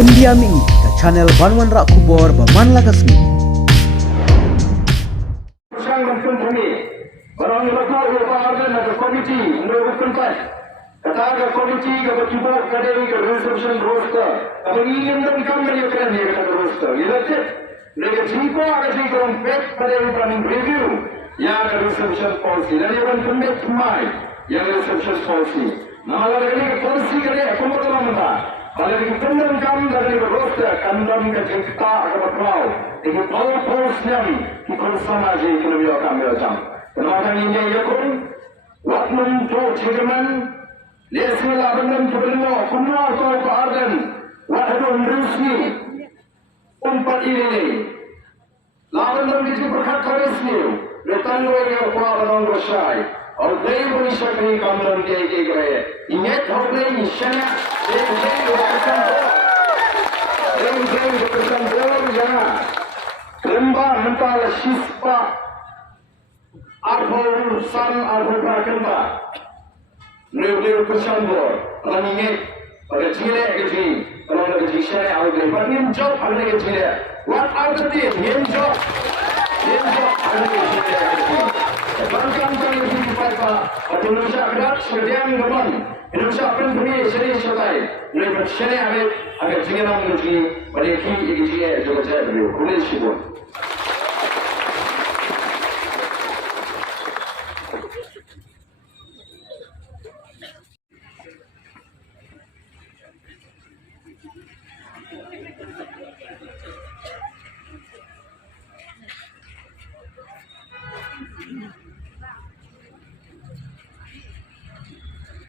pendiami ke channel Banwan Rak Kubor Baman Lakasmi. Barang lekuk lepakan ada komiti menurutkan pas. Katakan komiti ke berjumpa kadang ke reception roster. Apa ingin dan kami akan dia kata roster. Ilakat mereka jumpa ada si kompet pada planning review yang ada reception policy dan yang commit mai yang reception policy. Nalar ini policy kerja pemerintah mentah. Kalau kita pendam kami dari roster kandang ke kita akan berkau. Ini policy yang kita sama je kalau dia kami macam. Kenapa ini yakun? Waktu itu cekaman, lesel abang kebenar, kumar atau keardan, waktu merusi, umpat ini. Lawan itu berkat karisnya, datang lagi kuat orang bersai. और कई बड़ी शक्ति काम करके एक रहे इन्हें थोड़े निशान एक जहाँ लंबा mental sispa arhol san arhol prakenda neu kesambor orang ini pada cile kecil kalau ada kecil saya awal lepas ni job ada kecil what are the things job ada kecil bangkang kali ini kita Indonesia berat sediam gaman Indonesia pun punya seni sesuai lepas seni ada jangan menguji pada kini juga saya beliau kulit sibuk